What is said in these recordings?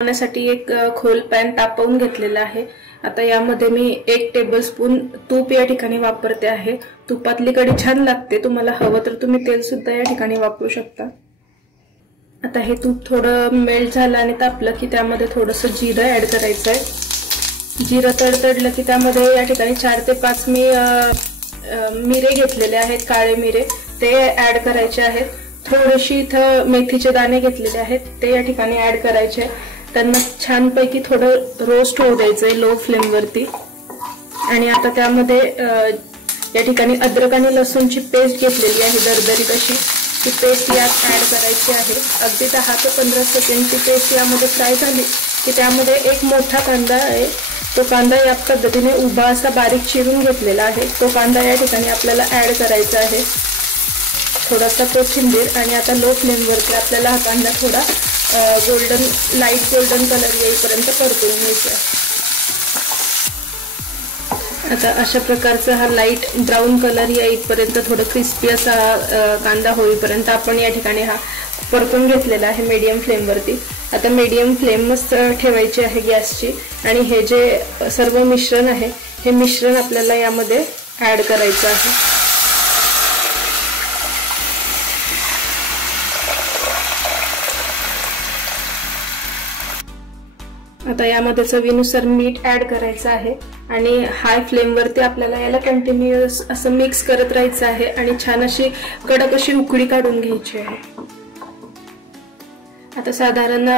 बनवण्यासाठी एक खोल पॅन तापवून घेतलेला आहे। आता यामध्ये मी 1 टेबलस्पून तूप या ठिकाणी वापरते आहे। तुपातली कढी छान लागते, तुम्हाला हवं तर तुम्ही तेल सुद्धा या ठिकाणी वापरू शकता। आता हे तूप थोडं मेल्ट झालं आणि तापलं की त्यामध्ये थोडंसं जिरं ऍड करायचं आहे। जिरं तडतडलं की त्यामध्ये या ठिकाणी 4 ते 5 मी मिरे घेतलेले आहेत, काळे मिरे ते ऍड करायचे आहेत। थोडीशी इथं मेथीचे दाणे घेतलेले आहेत ते या ठिकाणी ऍड करायचे। त्यांना छानपैकी थोडं रोस्ट होऊ द्यायचंय लो फ्लेम वरती। आणि आता त्यामध्ये या ठिकाणी अद्रक आणि लसूणची पेस्ट घेतलेली आहे, दरदरीत अशी ती पेस्ट यात ऍड करायची आहे। अगदी 10 ते 15 सेकंड ती पेस्ट यामध्ये फ्राय झाली की त्यामध्ये एक मोठा कांदा आहे, तो कांदा या पद्धतीने उभा असा बारीक चिरून घेतलेला आहे, तो कांदा या ठिकाणी आपल्याला ऍड करायचा आहे। थोडासा कोथिंबीर आणि आता लो फ्लेम वरती आपल्याला हा कांदा थोडा लाईट गोल्डन कलर येईपर्यंत परतून घ्यायचा आहे। आता अशा प्रकारचा हा लाईट ब्राऊन कलर येईपर्यंत थोडं क्रिस्पी असा कांदा होईपर्यंत आपण या ठिकाणी हा परतून घेतलेला आहे मीडियम फ्लेम वरती। आता मीडियम फ्लेमच ठेवायची आहे गॅसची आणि हे जे सर्व मिश्रण आहे हे मिश्रण आपल्याला यामध्ये ऍड करायचं आहे। आता यामध्ये चवीनुसार मीठ ऍड करायचं आहे आणि हाय फ्लेम वरती आपल्याला याला कंटिन्यूअस असं मिक्स करत राहायचं आहे आणि छान अशी कडक अशी उकळी काढून घ्यायची आहे। आता साधारण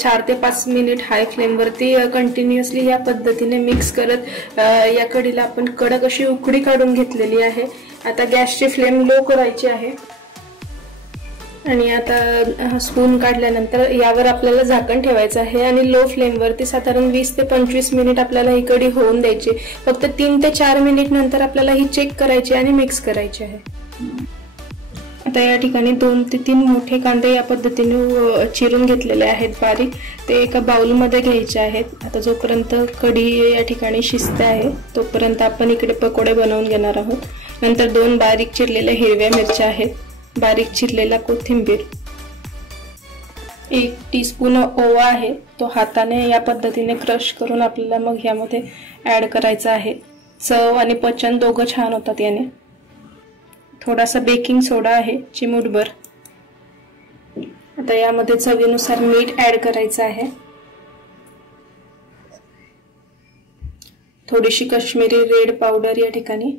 4 ते 5 मिनिट हाय फ्लेम वरती कंटिन्यूअसली या पद्धतीने मिक्स करत या कढीला आपण कडक अशी उकळी काढून घेतलेली आहे। आता गॅसची फ्लेम लो करायची आहे आणि आता स्पून काढल्यानंतर यावर आपल्याला झाकण ठेवायचं आहे आणि लो फ्लेम वरती साधारण 20 ते 25 मिनिट आपल्याला ही कढी होऊन द्यायची। फक्त 3 ते 4 मिनिट नंतर आपल्याला ही चेक करायची आणि मिक्स करायची आहे। आता या ठिकाणी 2 ते 3 मोठे कांदे या पद्धतीने चिरून घेतलेले आहेत बारीक, ते एका बाउल मध्ये घ्यायचे आहेत। आता जोपर्यंत कढी या ठिकाणी शिजते आहे तोपर्यंत आपण इकडे पकोडे बनवून घेणार आहोत। नंतर 2 बारीक चिरलेल्या हिरव्या मिरच्या आहेत, बारीक चिरलेला कोथिंबीर, 1 टीस्पून ओवा आहे, तो हाताने या पद्धतीने क्रश करून आपल्याला मग यामध्ये ऍड करायचा आहे। चव आणि पचन दोघं छान होतात याने। थोडासा बेकिंग सोडा आहे चिमूटभर। आता यामध्ये चवीनुसार मीठ ऍड करायचं आहे, थोडीशी काश्मीरी रेड पावडर या ठिकाणी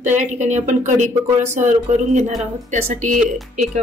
आता या ठिकाणी आपण कढी पकोडा सर्व करून घेणार आहोत। त्यासाठी एका